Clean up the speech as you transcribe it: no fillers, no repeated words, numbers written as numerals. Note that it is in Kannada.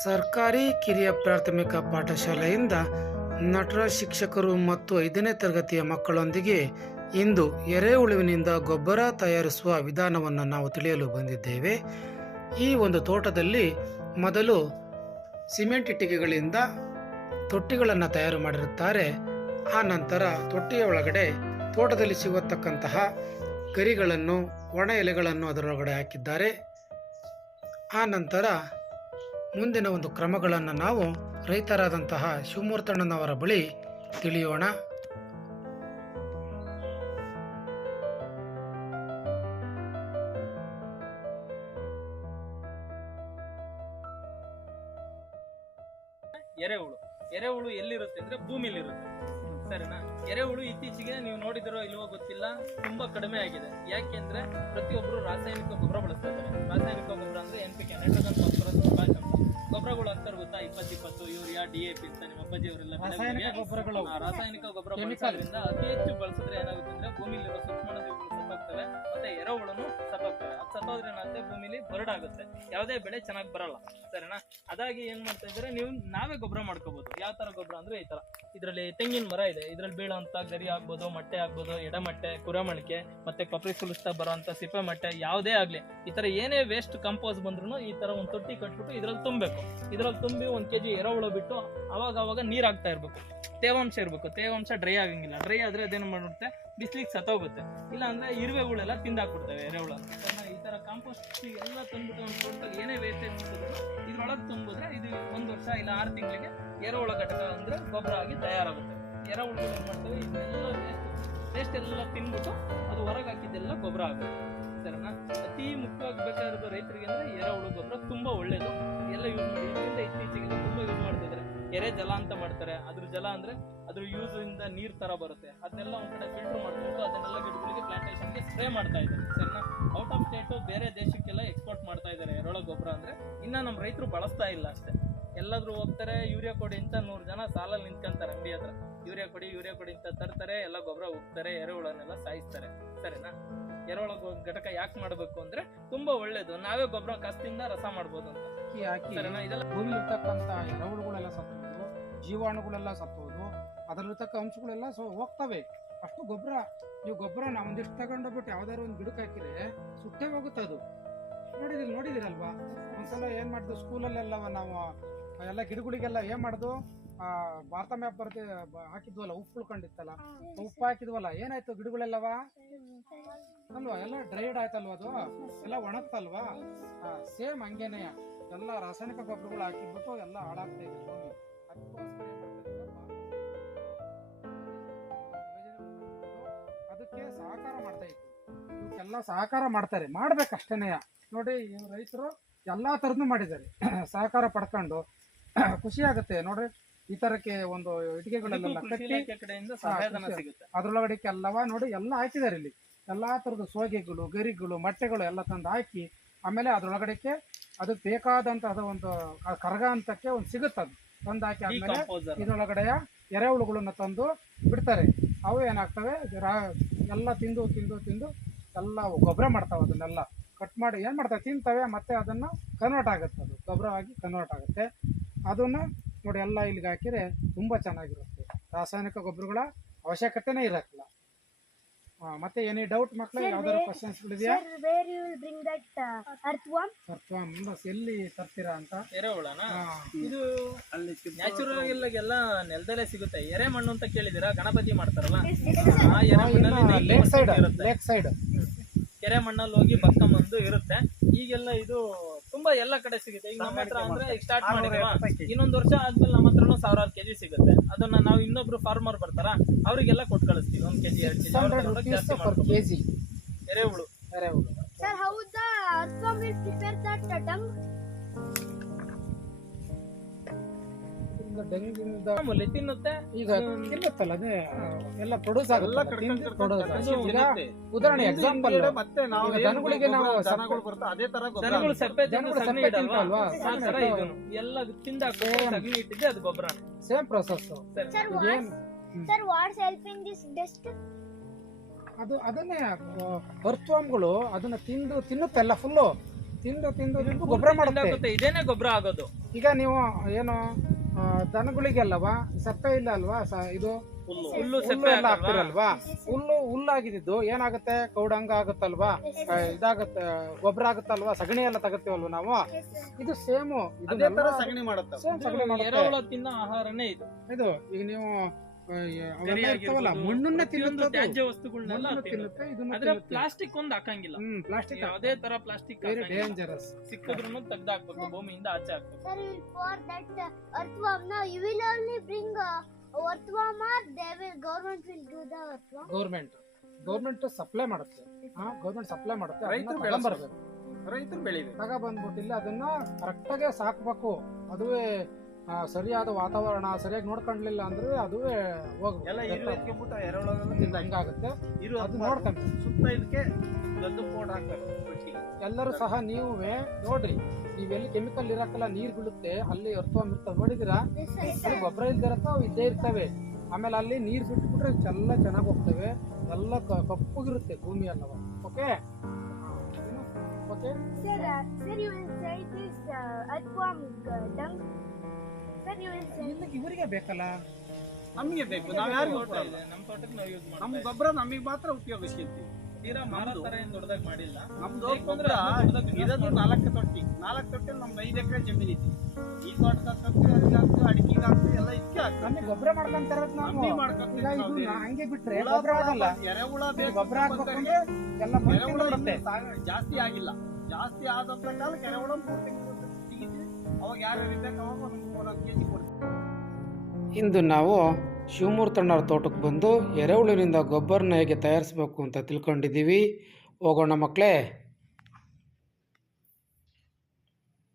ಸರ್ಕಾರಿ ಕಿರಿಯ ಪ್ರಾಥಮಿಕ ಪಾಠಶಾಲೆಯಿಂದ ನಟರಾಜ್ ಶಿಕ್ಷಕರು ಮತ್ತು 5ನೇ ತರಗತಿಯ ಮಕ್ಕಳೊಂದಿಗೆ ಇಂದು ಎರೆಹುಳುವಿನಿಂದ ಗೊಬ್ಬರ ತಯಾರಿಸುವ ವಿಧಾನವನ್ನು ನಾವು ತಿಳಿಯಲು ಬಂದಿದ್ದೇವೆ. ಈ ಒಂದು ತೋಟದಲ್ಲಿ ಮೊದಲು ಸಿಮೆಂಟ್ ಇಟ್ಟಿಗೆಗಳಿಂದ ತೊಟ್ಟಿಗಳನ್ನು ತಯಾರು ಮಾಡಿರುತ್ತಾರೆ. ಆ ನಂತರ ತೊಟ್ಟಿಯ ಒಳಗಡೆ ತೋಟದಲ್ಲಿ ಸಿಗತಕ್ಕಂತಹ ಗರಿಗಳನ್ನು, ಒಣ ಎಲೆಗಳನ್ನು ಅದರೊಳಗಡೆ ಹಾಕಿದ್ದಾರೆ. ಆ ನಂತರ ಮುಂದಿನ ಒಂದು ಕ್ರಮಗಳನ್ನು ನಾವು ರೈತರಾದಂತಹ ಶಿವಮೂರ್ತಣ್ಣನವರ ಬಳಿ ತಿಳಿಯೋಣ. ಎರೆಹುಳು ಎಲ್ಲಿರುತ್ತೆ ಅಂದ್ರೆ ಭೂಮಿಲಿರುತ್ತೆ, ಸರಿನಾ? ಎರೆಹುಳು ಇತ್ತೀಚೆಗೆ ನೀವು ನೋಡಿದಿರೋ ಇಲ್ವೋ ಗೊತ್ತಿಲ್ಲ, ತುಂಬಾ ಕಡಿಮೆ ಆಗಿದೆ. ಯಾಕೆಂದ್ರೆ ಪ್ರತಿಯೊಬ್ಬರು ರಾಸಾಯನಿಕ ಗೊಬ್ಬರ ಬಳಸ್ತಾ ಇದ್ದಾರೆ. ರಾಸಾಯನಿಕ ಗೊಬ್ಬರ ಅಂದ್ರೆ NPK, ನೈಟ್ರೋಜನ್, ಫಾಸ್ಫರಸ್, ಪೊಟ್ಯಾಷ್ ಗೊಬ್ಬರಗಳು ಆಗ್ತಾರೆ ಗೊತ್ತಾ? 20-20 ಯೂರಿಯಾ, DAP ಅಂತ ನಿಮ್ಮ ಅಪ್ಪಾಜಿ ಅವರೆಲ್ಲ ರಾಸಾಯನಿಕ ಗೊಬ್ಬರ ಬಳಸೋದ್ರಿಂದ ಅತಿ ಹೆಚ್ಚು ಬಳಸಿದ್ರೆ ಏನಾಗುತ್ತೆ ಅಂದ್ರೆ ಭೂಮಿಲಿರೋ ಸೂಕ್ಷ್ಮಾಣುಜೀವಿಗಳು ಸತ್ತೋಗ್ತವೆ, ಮತ್ತೆ ಎರೆಹುಳುನು ಸತ್ತೋಗ್ತವೆ. ಅದು ಸತ್ತೋದ್ರೆ ಏನಾಗುತ್ತೆ, ಭೂಮಿಲಿ ಬರಡಾಗುತ್ತೆ, ಯಾವುದೇ ಬೆಳೆ ಚೆನ್ನಾಗಿ ಬರಲ್ಲ, ಸರಿನಾ? ಅದಾಗಿ ಏನ್ ಮಾಡ್ತಾ ಇದ್ರೆ ನೀವು ನಾವೇ ಗೊಬ್ಬರ ಮಾಡ್ಕೋಬಹುದು. ಯಾವ ತರ ಗೊಬ್ಬರ ಅಂದ್ರೆ ಈ ತರ, ಇದರಲ್ಲಿ ತೆಂಗಿನ ಮರ ಇದೆ, ಇದ್ರಲ್ಲಿ ಬೀಳೋಂತ ಗರಿ ಆಗ್ಬೋದು, ಮೊಟ್ಟೆ ಆಗ್ಬೋದು, ಎಡಮಟ್ಟೆ, ಕುರಮಣಿಕೆ, ಮತ್ತೆ ಕೊಬ್ಬರಿ ಸುಲಿಸ್ತಾ ಬರೋಂತ ಸಿಪ್ಪೆ ಮೊಟ್ಟೆ, ಯಾವುದೇ ಆಗ್ಲಿ ಈ ತರ ಏನೇ ವೇಸ್ಟ್ ಕಂಪೋಸ್ ಬಂದ್ರು ಈ ತರ ಒಂದು ತೊಟ್ಟಿ ಕಟ್ಬಿಟ್ಟು ಇದ್ರಲ್ಲಿ ತುಂಬಬೇಕು. ಇದ್ರಲ್ಲಿ ತುಂಬಿ 1 kg ಎರೆಹುಳು ಬಿಟ್ಟು ಅವಾಗ ನೀರ್ ಹಾಕ್ತಾ ಇರ್ಬೇಕು. ತೇವಾಂಶ ಇರ್ಬೇಕು, ತೇವಾಂಶ ಡ್ರೈ ಆಗಂಗಿಲ್ಲ. ಡ್ರೈ ಆದ್ರೆ ಅದೇನು ಮಾಡುತ್ತೆ, ಬಿಸ್ಲಿಗೆ ಸತ್ತೋಗುತ್ತೆ. ಇಲ್ಲ ಅಂದ್ರೆ ಇರುವೆಗಳೆಲ್ಲ ತಿಂದಾಕ್ಬಿಡ್ತವೆ ಎರೆಹುಳು. ಈ ತರ ಕಾಂಪೋಸ್ಟ್ ಎಲ್ಲ ತಂದ್ಬಿಟ್ಟು ಒಂದು ತೋಟದಲ್ಲಿ ಏನೇ ವೇಸ್ಟೇಜ್ ಇದ್ರೊಳಗೆ ತುಂಬಿದ್ರೆ ಇದು 1 ವರ್ಷ ಇಲ್ಲ 6 ತಿಂಗಳಿಗೆ ಎರೆಹುಳ ಘಟಕ ಅಂದ್ರೆ ಗೊಬ್ಬರ ಆಗಿ ತಯಾರಾಗುತ್ತೆ. ಎರೆಹುಳು ಏನ್ ಮಾಡ್ತೇವೆ, ಇದನ್ನೆಲ್ಲ ವೇಸ್ಟ್ ಎಲ್ಲ ತಿನ್ಬಿಟ್ಟು ಅದು ಹೊರಗೆ ಹಾಕಿದ್ದೆಲ್ಲ ಗೊಬ್ಬರ ಆಗುತ್ತೆ, ಸರಿನಾ? ಅತಿ ಮುಖ್ಯವಾಗಿ ಬೇಕಾಗಿರೋದು ರೈತರಿಗೆ ಅಂದ್ರೆ ಎರೆಹುಳು ಗೊಬ್ಬರ ತುಂಬಾ ಒಳ್ಳೇದು. ಎಲ್ಲ ಯೂಸ್ ಮಾಡಿ. ಇದರಿಂದ ಇತ್ತೀಚೆಗೆ ತುಂಬಾ ಯೂಸ್ ಮಾಡ್ತಿದ್ದಾರೆ. ಎರೆ ಜಲ ಅಂತ ಮಾಡ್ತಾರೆ. ಅದ್ರ ಜಲ ಅಂದ್ರೆ ಅದ್ರ ಯೂಸ್ ಇಂದ ನೀರ್ ತರ ಬರುತ್ತೆ, ಅದನ್ನೆಲ್ಲ ಒಂದ್ ಕಡೆ ಫಿಲ್ಟರ್ ಮಾಡ್ಕೊಂಡು ಅದನ್ನೆಲ್ಲ ಗಿಡಗಳಿಗೆ ಪ್ಲಾಂಟೇಶನ್ಗೆ ಸ್ಪ್ರೇ ಮಾಡ್ತಾ ಇದ್ದಾರೆ, ಸರಿನಾ? ಔಟ್ ಆಫ್ ಸ್ಟೇಟ್ ಬೇರೆ ದೇಶಕ್ಕೆಲ್ಲ ಎಕ್ಸ್ಪೋರ್ಟ್ ಮಾಡ್ತಾ ಇದ್ದಾರೆ ಎರೆಹುಳ ಗೊಬ್ಬರ. ಅಂದ್ರೆ ಇನ್ನ ನಮ್ಮ ರೈತರು ಬಳಸ್ತಾ ಇಲ್ಲ ಅಷ್ಟೇ. ಎಲ್ಲಾದ್ರೂ ಹೋಗ್ತಾರೆ, ಯೂರಿಯಾ ಕೊಡಿ ಅಂತ 100 ಜನ ಸಾಲಲ್ಲಿ ನಿಂತ್ಕೊಂತಾರೆ ಅಂಗಡಿ ಹತ್ರ. ಯೂರಿಯಾ ಕೊಡಿ ಅಂತ ತರ್ತಾರೆ, ಎಲ್ಲ ಗೊಬ್ಬರ ಹೋಗ್ತಾರೆ, ಎರೆಹುಳನ್ನೆಲ್ಲ ಸಾಯಿಸ್ತಾರೆ, ಸರಿನಾ? ಎರೆಹುಳ ಘಟಕ ಯಾಕೆ ಮಾಡ್ಬೇಕು ಅಂದ್ರೆ ತುಂಬಾ ಒಳ್ಳೇದು. ನಾವೇ ಗೊಬ್ಬರ ಕಸದಿಂದ ರಸ ಮಾಡ್ಬೋದು ಅಂತ ಹಾಕಿ ಇದೆಲ್ಲ ಭೂಮಿಲಿರ್ತಕ್ಕಂಥ ಎರೆಹುಳುಗಳೆಲ್ಲ ಸತ್ತೋದು, ಜೀವಾಣುಗಳೆಲ್ಲ ಸತ್ತೋದು, ಅದರಲ್ಲಿರ್ತಕ್ಕ ಅಂಶಗಳೆಲ್ಲ ಹೋಗ್ತವೆ. ಅಷ್ಟು ಗೊಬ್ಬರ, ನೀವು ಗೊಬ್ಬರನ ಒಂದಿಷ್ಟು ತಗೊಂಡೋಗ್ಬಿಟ್ಟು ಯಾವ್ದಾದ್ರು ಒಂದು ಗಿಡಕ್ಕೆ ಹಾಕಿದ್ರೆ ಸುಟ್ಟೇ ಹೋಗುತ್ತೆ ಅದು. ನೋಡಿದಿರಲ್ವಾ? ಒಂದ್ಸಲ ಏನ್ ಮಾಡ್ದು, ಸ್ಕೂಲಲ್ಲೆಲ್ಲ ನಾವು ಎಲ್ಲ ಗಿಡಗಳಿಗೆಲ್ಲ ಏನ್ ಮಾಡ್ದು, ಭಾರತ ಮ್ಯಾಪ್ ಹಾಕಿದ್ವಲ್ಲ, ಉಪ್ಪು ಉಳ್ಕೊಂಡಿತ್ತಲ್ಲ, ಉಪ್ಪು ಹಾಕಿದ್ವಲ್ಲ, ಏನಾಯ್ತು ಗಿಡಗಳೆಲ್ಲವ ಅಲ್ವಾ, ಎಲ್ಲ ಡ್ರೈಡ್ ಆಯ್ತಲ್ವ, ಅದು ಎಲ್ಲ ಒಣಗ್ತಲ್ವಾ? ಸೇಮ್ ಹಂಗೇನೆ ಎಲ್ಲ ರಾಸಾಯನಿಕ ಗೊಬ್ಬರಗಳು ಹಾಕಿಬಿಟ್ಟು ಎಲ್ಲ ಹಾಳಾಗ್ತಾ ಇದೆ ಭೂಮಿ. ಅದಕ್ಕೆ ಸಹಕಾರ ಮಾಡ್ತಾ ಇತ್ತು, ಇವಕ್ಕೆಲ್ಲ ಸಹಕಾರ ಮಾಡ್ತಾರೆ, ಮಾಡ್ಬೇಕಷ್ಟೇನೆಯ. ನೋಡಿ ರೈತರು ಎಲ್ಲಾ ತರದ್ದು ಮಾಡಿದ್ದಾರೆ, ಸಹಕಾರ ಪಡ್ಕೊಂಡು ಖುಷಿ ಆಗುತ್ತೆ ನೋಡ್ರಿ. ಈ ತರಕ್ಕೆ ಒಂದು ಇಟ್ಟಿಗೆಗಳೆಲ್ಲ ಅದ್ರೊಳಗಡೆ ಎಲ್ಲವ ನೋಡಿ ಎಲ್ಲ ಹಾಕಿದ್ದಾರೆ. ಇಲ್ಲಿ ಎಲ್ಲಾ ತರದ ಸೋಗೆಗಳು, ಗರಿಗಳು, ಮೊಟ್ಟೆಗಳು ಎಲ್ಲ ತಂದು ಹಾಕಿ, ಆಮೇಲೆ ಅದ್ರೊಳಗಡೆಗೆ ಅದಕ್ಕೆ ಬೇಕಾದಂತಹ ಒಂದು ಕರಗ ಅಂತಕ್ಕೆ ಒಂದು ಸಿಗುತ್ತದು ತಂದು ಹಾಕಿ, ಆದ್ಮೇಲೆ ಇದ್ರೊಳಗಡೆಯ ಎರೆಹುಳುಗಳನ್ನ ತಂದು ಬಿಡ್ತಾರೆ. ಅವು ಏನಾಗ್ತವೆ, ಎಲ್ಲ ತಿಂದು ಎಲ್ಲ ಗೊಬ್ಬರ ಮಾಡ್ತಾವೆ. ಅದನ್ನೆಲ್ಲ ಕಟ್ ಮಾಡಿ ಏನ್ ಮಾಡ್ತಾವೆ, ತಿಂತವೆ, ಮತ್ತೆ ಅದನ್ನ ಕನ್ವರ್ಟ್ ಆಗುತ್ತೆ, ಅದು ಗೊಬ್ಬರವಾಗಿ ಕನ್ವರ್ಟ್ ಆಗುತ್ತೆ. ಅದನ್ನ ನೋಡಿ ಎಲ್ಲ ಇಲ್ಲಿಗೆ ಹಾಕಿದ್ರೆ ತುಂಬಾ ಚೆನ್ನಾಗಿರುತ್ತೆ. ರಾಸಾಯನಿಕ ಗೊಬ್ಬರಗಳ ಅವಶ್ಯಕತೆನೇ ಇರಕ್ಕಿಲ್ಲ. ಮತ್ತೆ ಏನೇ ಡೌಟ್ ಮಕ್ಕಳು, ಯಾವ್ದಾದ್ರು ಕ್ವಶನ್ಸ್ ಇದೆಯಾ? ಎಲ್ಲಿ ತರ್ತೀರಾ ಅಂತ? ಎರೆಹುಳನ ಇದು ನ್ಯಾಚುರಲ್ ಎಲ್ಲ ನೆಲದಲ್ಲೇ ಸಿಗುತ್ತೆ. ಎರೆ ಮಣ್ಣು ಅಂತ ಕೇಳಿದಿರಾ? ಗಣಪತಿ ಮಾಡ್ತಾರಲ್ಲ, ಆ ಎರೆ ಮಣ್ಣಲ್ಲಿ ಲೇಕ್ ಸೈಡ್ ಕೆರೆ ಮಣ್ಣಲ್ಲಿ ಹೋಗಿ ಬಕ್ಕಂಬಂದು ಇರುತ್ತೆ. ಈಗೆಲ್ಲ ಇದು ತುಂಬಾ ಎಲ್ಲ ಕಡೆ ಸಿಗುತ್ತೆ. ಈಗ ನಮ್ಮ ಹತ್ರ ಅಂದ್ರೆ ಈಗ ಸ್ಟಾರ್ಟ್ ಮಾಡಿದೀವ, ಇನ್ನೊಂದು ವರ್ಷ ಆದ್ಮೇಲೆ ನಮ್ಮ ಹತ್ರನೂ 1000 kg ಸಿಗುತ್ತೆ. ಅದನ್ನ ನಾವು ಇನ್ನೊಬ್ರು ಫಾರ್ಮರ್ ಬರ್ತಾರ, ಅವರಿಗೆಲ್ಲ ಕೊಟ್ಟು ಕಳಿಸ್ತೀವಿ. 1 kg 2 kg ಜಾಸ್ತಿ ಎರೆಹುಳು. Sir, how the earthworm will prepare that dung? ಡೆಂಗಿಂದ ತಿನ್ನುತ್ತೆ, ಈಗ ತಿನ್ನುತ್ತಲ್ಲ, ಅದೇ ಎಲ್ಲ ಪ್ರೊಡ್ಯೂಸ್ ಆಗುತ್ತೆ. ಉದಾಹರಣೆ ಎಕ್ಸಾಂಪಲ್, ದನಗಳಿಗೆ ನಾವು ಅದೇ ತರ ದನಗಳು ಸಪ್ಪೆ ತಿಂತಾವಲ್ವಾ, ಆ ತರ ಇದನ್ನು ಎಲ್ಲ ತಿಂದಾಕ ಸಗಣಿ ಇಟ್ಟಿದ್ದೆ ಅದು ಗೊಬ್ಬರ. Same process. Sir, what's helping this dust? ಅದನ್ನೇ ಅರ್ಥವಾಮ್ಗಳು ಅದನ್ನ ತಿನ್ನುತ್ತೆಲ್ಲ ಫುಲ್ಲು. ತಿಂದು ಗೊಬ್ಬರ ಮಾಡುತ್ತೆ. ಗೊತ್ತೆ ಇದೇನೆ ಗೊಬ್ಬರ ಆಗೋದು. ಈಗ ನೀವು ಏನು ದನಗಳಿಗೆಲ್ಲವಾ ಸಪ್ಪೆ ಇಲ್ಲ ಅಲ್ವಾ, ಇದು ಹುಲ್ಲು ಹುಲ್ಲು ಸೆಪ್ಪೆ ಎಲ್ಲ ಹಾಕಲ್ವಾ? ಹಾಕ್ತಿರಲ್ವಾ, ಹುಲ್ಲಾಗಿದ್ದು ಏನಾಗುತ್ತೆ, ಕೌಡಂಗ ಆಗುತ್ತಲ್ವಾ, ಇದಾಗುತ್ತೆ, ಗೊಬ್ಬರ ಆಗುತ್ತಲ್ವಾ, ಸಗಣಿ ಎಲ್ಲ ತಗತ್ತೀವಲ್ವಾ ನಾವು. ಇದು ಸೇಮ್ ಸಗಣಿ ಮಾಡುತ್ತೆ. ಸಗಣಿ ಮಾಡುತ್ತೆ. ಎರೆಹುಳ ತಿನ್ನೋ ಆಹಾರನೇ ಇದು. ಇದು ನೀವು ಅವೆಲ್ಲ ಇರ್ತಾವಲ್ಲ, ಮಣ್ಣನ್ನ ಪ್ರತಿಯೊಂದು ತಿನ್ನುತ್ತೆ, ತ್ಯಾಜ್ಯ ವಸ್ತುಗಳನ್ನೆಲ್ಲ ತಿನ್ನುತ್ತೆ, ಇದನ್ನ ಆದ್ರೆ ಪ್ಲಾಸ್ಟಿಕ್ ಒಂದ್ ಹಾಕಂಗಿಲ್ಲ. ಪ್ಲಾಸ್ಟಿಕ್ ಯಾವುದೇ ತರ ಪ್ಲಾಸ್ಟಿಕ್ ವೆರಿ ಡೇಂಜರಸ್. ಸಿಕ್ಕಿದ್ರು ತೆಗ್ದಾಕ್ಬೇಕು, ಭೂಮಿಯಿಂದ ಆಚೆ ಹಾಕ್ಬೇಕು. Sir, for that earthworm, now you will only bring earthworm, or government will do the earthworm? Government supply ಮಾಡುತ್ತೆ. ಗೌರ್ಮೆಂಟ್ ಸಪ್ಲೈ ಮಾಡುತ್ತೆ, ರೈತರು ತಗೊಂಡ್ಬರ್ಬೇಕು. ರೈತರು ಬೆಳಿಬೇಕು. ತಗೊಬಂದ್ಬಿಟ್ಟಿಲ್ಲ ಅದನ್ನ ಕರೆಕ್ಟಾಗೆ ಸಾಕ್ಬೇಕು. ಅದುವೇ ಸರಿಯಾದ ವಾತಾವರಣ ಸರಿಯಾಗಿ ನೋಡ್ಕೊಂಡ್ಲಿಲ್ಲ ಅಂದ್ರೆ ಅದುವೇ ಎಲ್ಲ ಇರುವೆತ್ಕೊಂಡ್ಬಿಟ್ಟು ಎರೆಹುಳಗಳು ಹಂಗಾಗುತ್ತೆ. ಇರು ಅದು ನೋಡ್ಕೊಂಡ್ರಿ. ಸುತ್ತ ಇದಕ್ಕೆ ದೊಡ್ಡ ಕೋಡ್ ಹಾಕ್ತಾರೆ ಒಟ್ಟಿಗೆ. ಎಲ್ಲರೂ ಸಹ ನೀವೇ ನೋಡ್ರಿ, ನೀವೆಲ್ಲಿ ಕೆಮಿಕಲ್ ಇರಕ್ಕಲ್ಲ, ನೀರ್ ಬೀಳುತ್ತೆ, ಅಲ್ಲಿ ಅರ್ಥವಾಮ್ ಇರ್ತಾವ ನೋಡಿದಿರಾ, ಅಲ್ಲಿ ಗೊಬ್ಬರ ಇಲ್ದಿರತ್ತ ಅವು ಇದ್ದೇ ಇರ್ತವೆ. ಆಮೇಲೆ ಅಲ್ಲಿ ನೀರ್ ಬಿಟ್ಬಿಟ್ರೆ ಎಲ್ಲ ಚೆನ್ನಾಗಿ ಹೋಗ್ತವೆ, ಎಲ್ಲ ಕಪ್ಪಗಿರುತ್ತೆ ಭೂಮಿ ಎಲ್ಲವ. Okay okay. Sir, you will say this earthworm dung. Sir, you will say ಇವರಿಗೆ ಬೇಕಲ್ಲ, ನಮಗೆ ಬೇಕು, ನಾವ್ ಯಾರಿಗೂ ತೋಟ ಕೊಡಲ್ಲ. ಇದೆ, ನಮ್ ತೋಟಕ್ಕೆ ನಾವು ಯೂಸ್ ನಮ್ ಮಾಡ್ತೀವಿ. ಗೊಬ್ಬರ ನಮಗೆ ಮಾತ್ರ ಉಪಯೋಗಿಸ್ಕೊಂತೀವಿ. ತೀರಾ ಮಾರೋ ತರ ಏನ್ ದೊಡ್ಡದಾಗಿ ಮಾಡಿಲ್ಲ. ನಮ್ದು ಬೇಕು ಅಂದ್ರೆ ಗೊಬ್ಬರ ಅದು ದೊಡ್ಡದಾಗಿ ಇದೊಂದು 4 ತೊಟ್ಟಿ ನಮ್ದು 5 ಎಕರೆ ಜಮೀನ್ ಐತಿ. ಈ ತೋಟಕ್ಕೆ ಹಾಕ್ತಿವಿ, ಅಡಿಕೆಗೆ ಹಾಕ್ತಿವಿ, ಎಲ್ಲ ಇದಕ್ಕೆ ಹಾಕ್ತಿವಿ. ನಮಗೆ ಗೊಬ್ಬರ ಮಾಡ್ಕೊಂತಾರ ನಾವು. ನಮ್ಗೆ ಮಾಡ್ಕೊಂತೀವಿ. ಈಗ ಇದು ನಾವು ಹಂಗೆ ಬಿಟ್ರೆ ಹುಳ ಗೊಬ್ಬರ ಆಗಲ್ಲ. ಎರೆಹುಳ ಬೇಕು ಗೊಬ್ಬರ ಹಾಕ್ಬೇಕು ಬಂದವರಿಗೆ ಅಂದ್ರೆ ಎಲ್ಲ ಮಣ್ಣು ಎರೆಹುಳ ಬರುತ್ತೆ. ಜಾಸ್ತಿ ಆಗಿಲ್ಲ. ಜಾಸ್ತಿ ಆದಂತ ಕಾಲಕ್ಕೆ ಎರೆಹುಳ 3 ತಿಂಗಳು ಸಿಗಿದ್ವಿ. ಅವಾಗ ಯಾರು ಇರ್ಬೇಕು ಅವಾಗ ಒಂದೊಂದು ಕೆಜಿ ಕೊಡ್ತೀವಿ. ಇಂದು ನಾವು ಶಿವಮೂರ್ತಣ್ಣವ್ರ ತೋಟಕ್ಕೆ ಬಂದು ಎರೆಹುಳುವಿನಿಂದ ಗೊಬ್ಬರನ ಹೇಗೆ ತಯಾರಿಸಬೇಕು ಅಂತ ತಿಳ್ಕೊಂಡಿದ್ದೀವಿ. ಹೋಗೋಣ ಮಕ್ಕಳೇ.